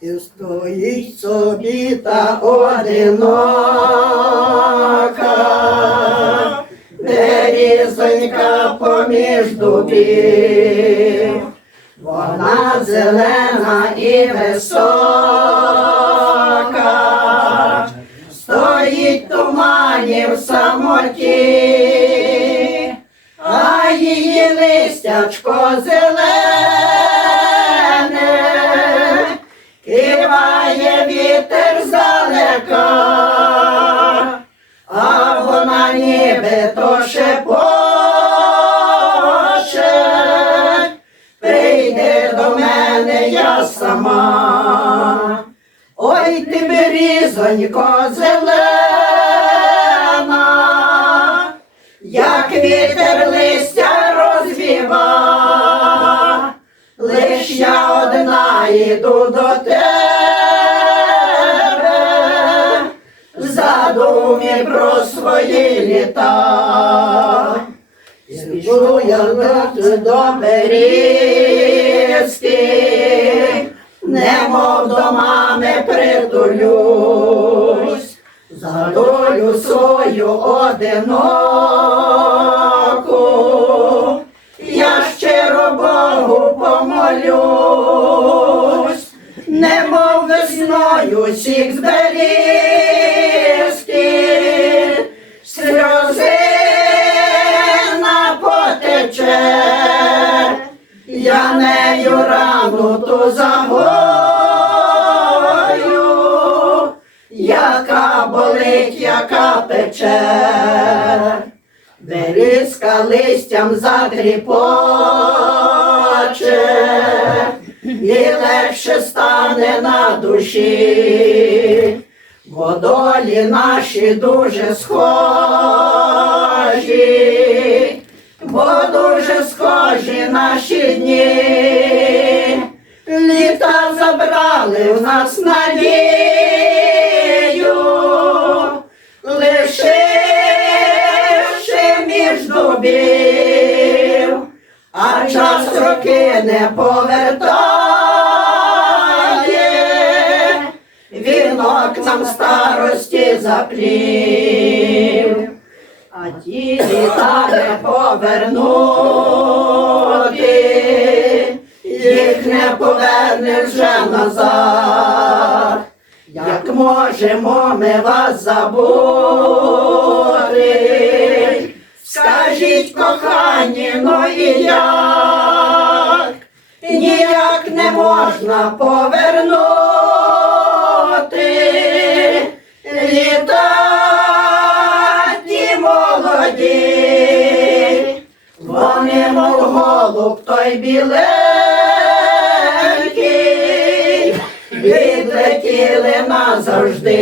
І стоїть собі та одинока, берізонька поміж дубів. Вона зелена і висока, стоїть тумані в самоті, а її листячко зелене, киває вітер здалека, а вона ніби то шепоче, прийди до мене я сама. Ой ти берізонько зелена, одна йду до тебе, задумі про свої літа. Спішу я до берізки, немов до мами притулюсь, за долю свою одиноку, я щиро Богу помолюсь, весною сік з берізки, сльозина потече, я нею рану ту загою, яка болить, яка пече, берізка листям затріпоче, і легше стане на душі. Бо долі наші дуже схожі, бо дуже схожі наші дні. Літа забрали в нас надію, лишивши між дубів, а час роки не повертає, вінок нам старості заплів, а ті літа не повернути, їх не повернеш вже назад. Як можемо ми вас забути? Скажіть, кохані, ну і як? Ніяк не можна повернути голуб той біленький, відлетіли назавжди.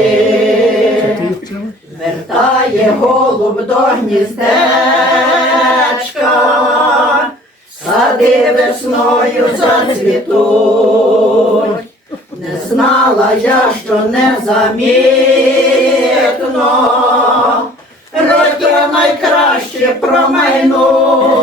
Вертає голуб до гніздечка, сади весною зацвітуть. Не знала я, що незамітно, роки найкраще промайнуть.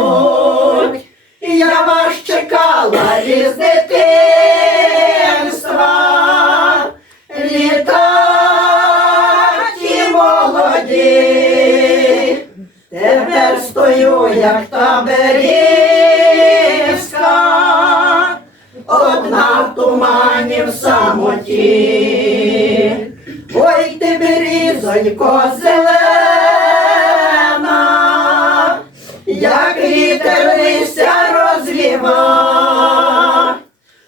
Берізонько зелена, як вітер листя розвіва,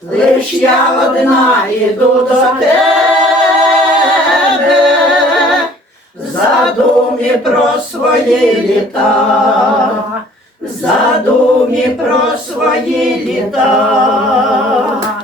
лиш я одна іду до тебе, задумі про свої літа, задумі про свої літа.